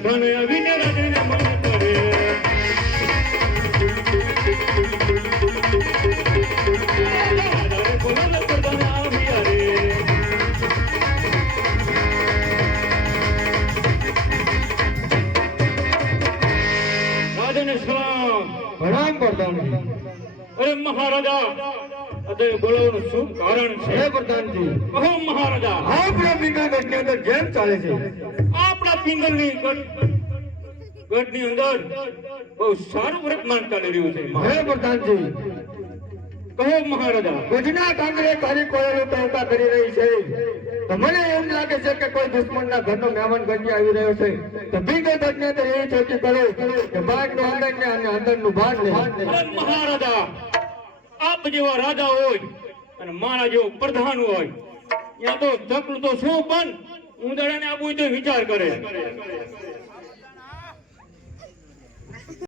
પ્રધાન આવીને રાજાને મન કરે રાજાને બોલાવે પ્રધાન આવ્યા રે રાજાને સલામ પ્રણામ પ્રધાનજી। અરે મહારાજા અતે બોલાવવાનું શું કારણ છે હે પ્રધાનજી, કહો મહારાજા આપણા પિંગલગઢની અંદર કેમ ચાલે છે? આપણા પિંગલની ગઢની અંદર બહુ સારું વર્તમાન ચાલી રહ્યું છે હે પ્રધાનજી, કહો મહારાજા ભુજના કાંગરે કારીગરો ટોકા કરી રહી છે, તો મને એમ લાગે છે કે કોઈ દુશ્મનના ઘરનો મહેમાન ગણ્ય આવી રહ્યો છે, તો પિંગલગઢની અંદર એવી ચોકી કરો કે બહારનું અંદર ને અને અંદરનું બહાર ને। અરે મહારાજા આપ જેવા રાજા હોય અને મારા જેવો પ્રધાન હોય ત્યાં તો ચકલું તો શું પણ ઉંદરડાને આપવું તો વિચાર કરે